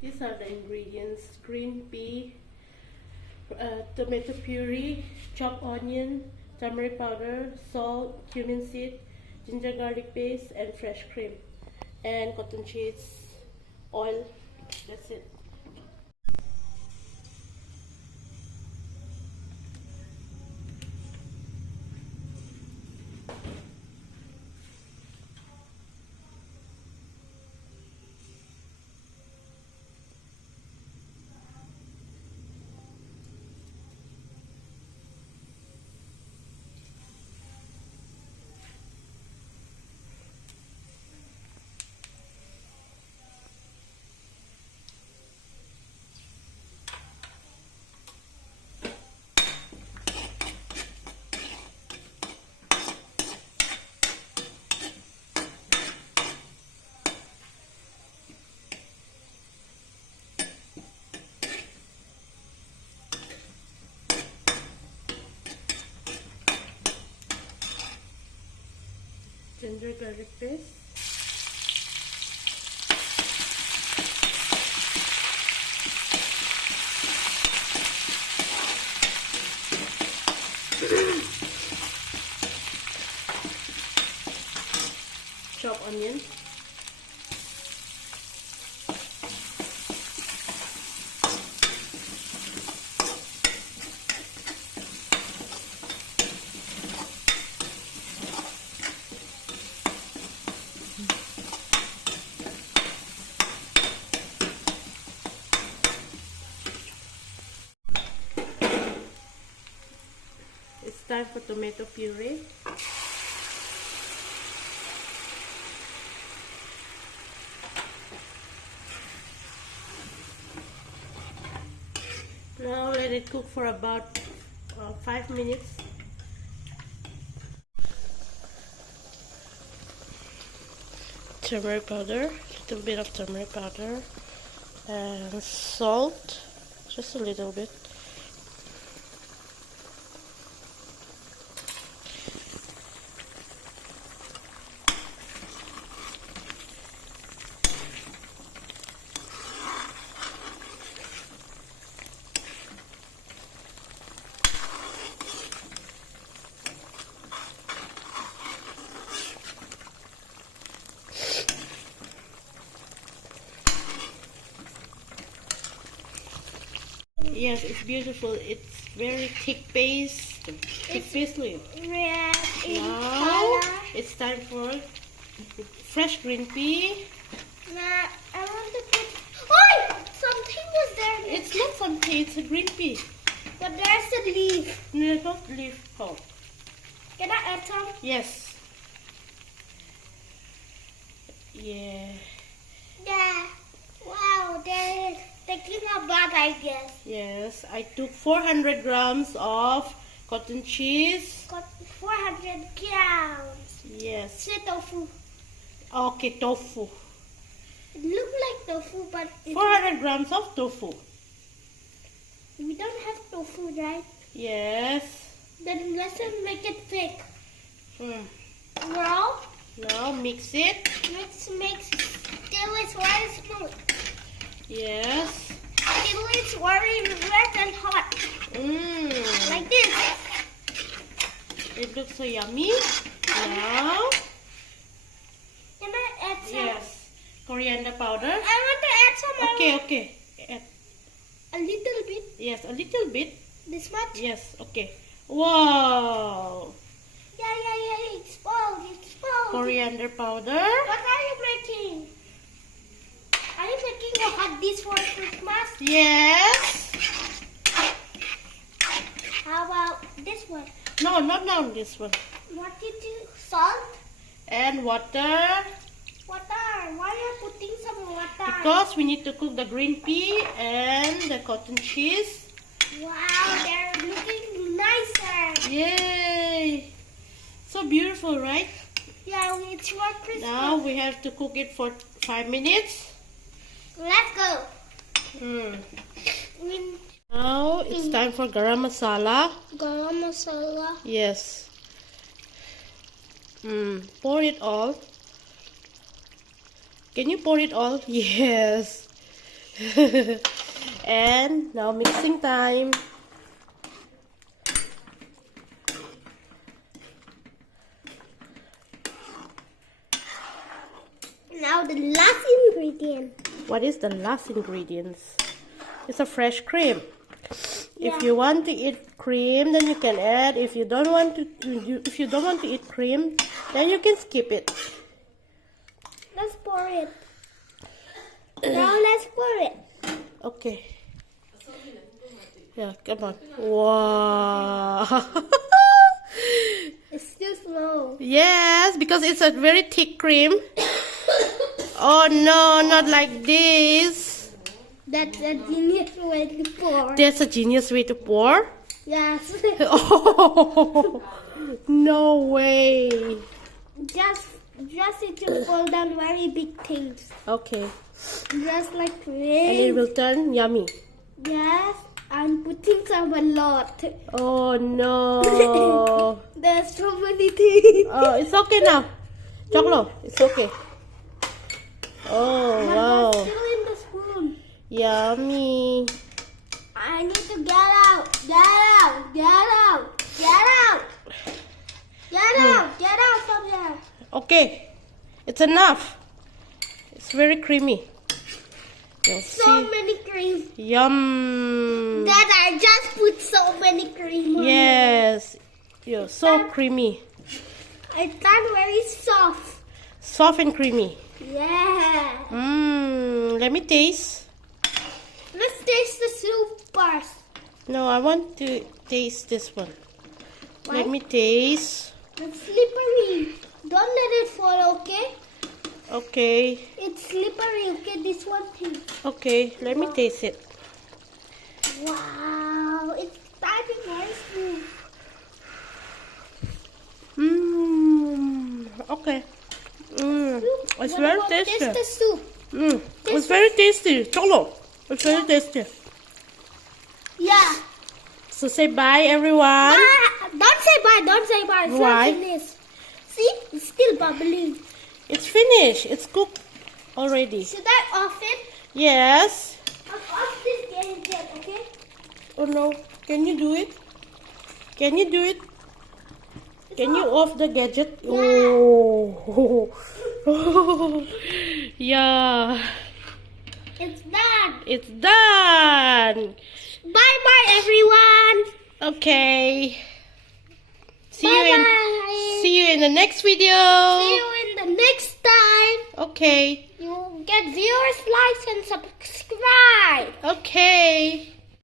These are the ingredients: green pea, tomato puree, chopped onion, turmeric powder, salt, cumin seed, ginger garlic paste, and fresh cream, and cotton cheese, oil. That's it. Ginger garlic paste. Chopped onion. It's time for tomato puree. Now let it cook for about 5 minutes. Turmeric powder, little bit of turmeric powder, and salt, just a little bit. Yes, it's beautiful. It's very thick paste. Thick paste. Red in Now color. it's time for fresh green pea. Nah, I want to put. Oh, something was there. It's not something. It's a green pea. But there's a leaf. No, not leaf. Oh, Can I add some? yes. Yeah. Yeah. Wow, there is. Taking a bath, I guess. Yes. I took 400 grams of cotton cheese. Got 400 grams. Yes. Say tofu. Okay, tofu. It looks like tofu, but 400 grams of tofu. we don't have tofu, right? Yes. Then let's make it thick. Now mix it. Let's mix till it's very smooth. Yes. Till it's very red and hot. Like this. It looks so yummy. Now, Can I add some? yes, coriander powder. I want to add some. Okay. Add. A little bit. Yes, a little bit. This much? Yes, okay. Wow. Yeah. It's spoiled. Coriander powder. What are you making? Are you making a hot dish for Christmas? Yes. How about this one? No, not now this one. What did you? Salt? And water. Water. Why are you putting some water? Because we need to cook the green pea and the cotton cheese. Wow, they're looking nicer. Yay. So beautiful, right? Yeah, it's for Christmas. Now we have to cook it for 5 minutes. Let's go. Now it's time for garam masala. Garam masala. Yes. Pour it all. Can you pour it all? Yes. And now mixing time. Now the last ingredient. What is the last ingredients? It's a fresh cream. Yeah. If you want to eat cream, then you can add. If you don't want to, if you don't want to eat cream, then you can skip it. Let's pour it. Now let's pour it. Okay. Yeah, come on. Wow. It's still slow. Yes, because it's a very thick cream. Oh no, not like this. That's a genius way to pour. That's a genius way to pour. Yes. Oh, no way. just it will fall down very big things. Okay. Just like And it cream. will turn yummy. Yes. I'm putting some a lot. Oh no. There's so many things. Oh, it's okay now. Choclo, it's okay. Oh, But wow. they're still in the spoon. Yummy. I need to get out. Get out. Get out. Get out. Get out. Get out from there. Okay. It's enough. It's very creamy. You'll So see. many cream. Yum. That I just put so many cream on Yes. You're so creamy. it. It's not very soft. Soft and creamy. Yeah. Let me taste. Let's taste the soup first. No, I want to taste this one. Why? Let me taste. It's slippery. Don't let it fall, okay? Okay. It's slippery, okay? This one thing. Okay, let me taste it. Wow. It's typing very smooth. Okay. It's What very about tasty. Taste the soup. It's very tasty. Cholo. It's very tasty. Yeah. So say bye, everyone. Don't say bye. Don't say bye. It's Why? not finished. See? It's still bubbling. It's finished. It's cooked already. Should I off it? Yes. I'll off this gadget, okay? Oh no. Can you do it? Can you do it? Can you off the gadget? Oh. Yeah. It's done. It's done. Bye-bye, everyone. Okay. See you Bye-bye. in the next video. See you in the next time. Okay. You get viewers, likes, and subscribe. Okay.